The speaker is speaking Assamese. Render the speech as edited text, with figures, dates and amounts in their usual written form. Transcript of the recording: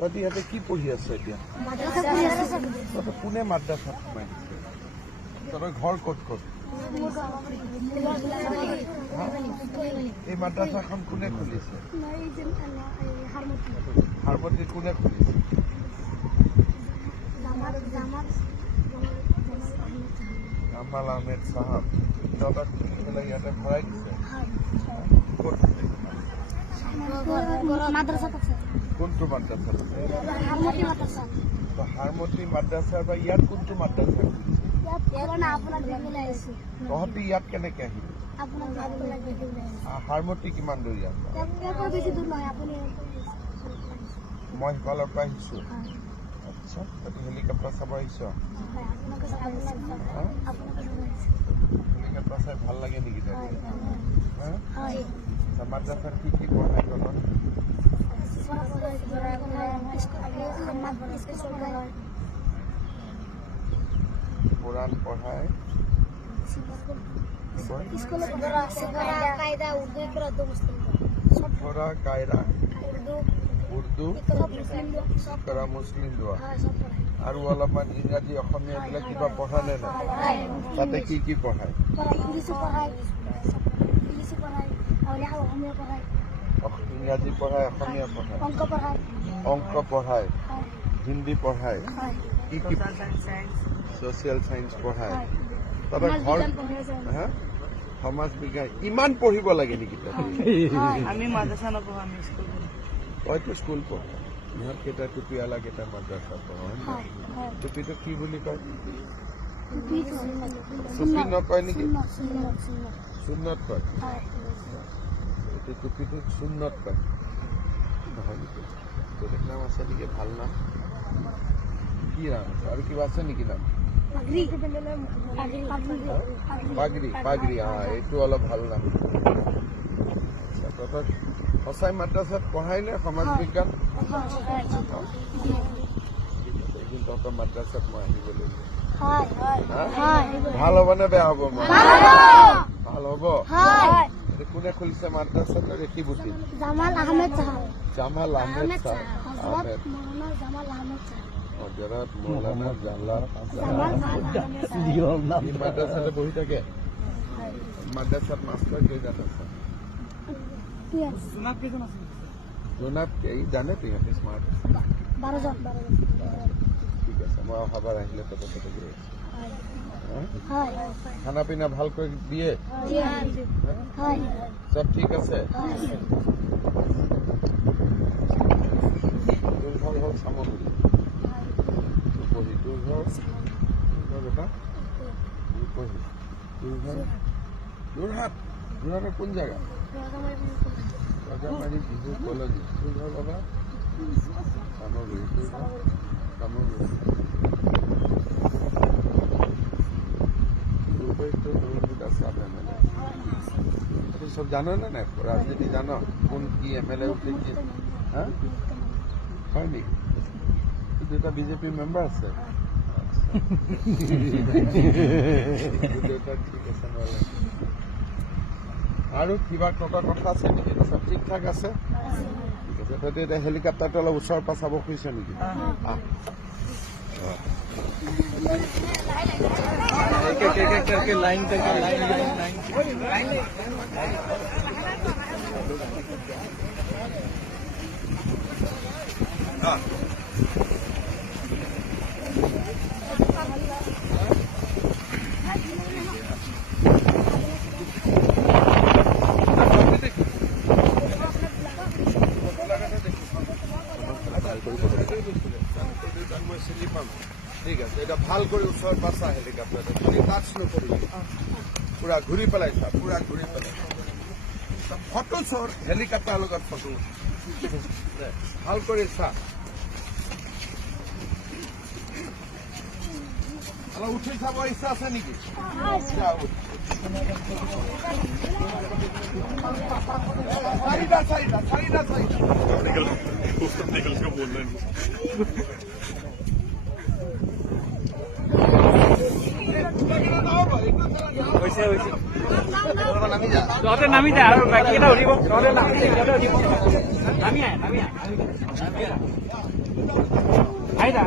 তহঁতি ইয়াতে কি পঢ়ি আছ এতিয়া? তহঁতে কোনে মাদ্ৰাছাত সোমাই দিছে? তহঁতৰ ঘৰ ক'ত ক'ত? এই মাদ্ৰাছাখন কোনে খুলিছে? হাৰমতি কোনে খুলিছে? জামাল আহমেদ চাহাব। তহঁতক কিনি ইয়াতে ভৰাই দিছে? ক'ত? কোনটো মাদ্ৰাছাত আছে? হাৰমতি মাদ্ৰাছাৰ পৰা ইয়াত কোনটো মাদ্ৰাছা? তহঁতি ইয়াত কেনেকে আহিবি? হাৰমতি কিমান দূৰ ইয়াত? মই সিফালৰ পৰা আহিছো। আচ্ছা, তহঁতি হেলিকপ্টাৰ চাব আহিছ? হেলিকপ্টাৰ চাই ভাল লাগে নেকি তহঁতি? মাদ্ৰাছাত কি কি পঢ়াই তহঁতক? কোৰআন পড়ায়, সফৰা কায়দা উৰ্দু কৰা মুসলিম দোয়া আৰ অলপমান ইংৰাজী অসমীয়া এইবিলাক কিবা পঢ়া নে নাই? তাতে কি কি পঢ়ায়? ইংৰাজী পঢ়ায়, অসমীয়া পঢ়ায়, অংক পঢ়ায়, হিন্দী পঢ়ায়, কি কি সোশিয়াল সায়েন্স পঢ়ায়? তাতে ঘৰ সমাজ বিজ্ঞান ইমান পঢ়িব লাগে নেকি? আমি মাদ্ৰাছা নপঢ়ো, আমি স্কুল পঢ়ো। তইতো স্কুল পঢ়, ইহঁতকেইটা টুপিৱালা কেইটা মাদ্ৰাছা পঢ়। টুপিটো কি বুলি কয়? টুপি নকয় নেকি? সুন্নত কয়। এইটো টুপিটো সুন্নত কয় নহয় নেকি? বেলেগ নাম আছে নেকি? ভাল নাম কি নাম আছে? আৰু কিবা আছে নেকি নাম? পাগৰি। পাগৰি, এইটো অলপ ভাল নাম। তহঁতক সঁচাই মাদ্ৰাছাত পঢ়াই নে সমাজ বিজ্ঞান? এদিন তহঁতৰ মাদ্ৰাছাত মই আহিব লাগিব। ভাল হ'ব নে বেয়া হ'ব? ভাল হ'ব। কোনে খুলিছে মাদ্ৰাছাটো? ৰেখিবুটি জামাল আহমেদ চাহাব। জামাল আহমেদ চাহাব। হজরত মৌলানা জালাল মাদ্রাসাতে বহি থাকে। মাদ্রাসাত মাস্টার কেইজন আছে? জোনাব জানে তো ইহঁতে স্মাৰ্ট আছে। 12 জন। ঠিক আছে, মই অহাবাৰ আহিলে তহঁতৰ তাতে গৈ আছো। খানা পিনা ভালকৈ দিয়ে? সব ঠিক আছে? তোৰ ঘৰ হ'ল চামগুৰি। তোৰ ঘৰ বেটা যোৰহাট। যোৰহাটৰ কোন জেগা? ৰজামাৰী বিহু কলনী। তোৰ ঘৰ বাবা? চামগুৰি। তোৰ ঘৰ? চামগুৰি। সব জানো না নাই? রাজনীতি জানো? কোন কি এমএলএ উঠে কি? হয় নেকি? দুটা বিজেপি মেম্বাৰ আছে। আৰু কিবা তহঁতৰ কথা আছে নেকি? চব ঠিক ঠাক আছে? ঠিক আছে, তহঁতি এতিয়া হেলিকপ্টাৰটো অলপ ওচৰৰ পৰা চাব খুজিছ নেকি? লাইন ঠিক আছে, এটা ভাল কৰে ওচৰ পাছা হেলিকপ্টাৰটো খালি টাচ নকৰিবি। পুৰা ঘূৰি পেলাই চা, পুৰা ঘূৰি পেলাই ফটো চৰ। হেলিকপ্টাৰ লগত ফটো ভাল কৰি চা। অলপ উঠি চাব ইচ্ছা আছে নেকি? চাৰিটা হৈছে তহঁতে নামি যা আৰু বাকী কেইটা উঠিব তহঁতে নামি যা, সিহঁতে উঠিব নামি আহ আহি যা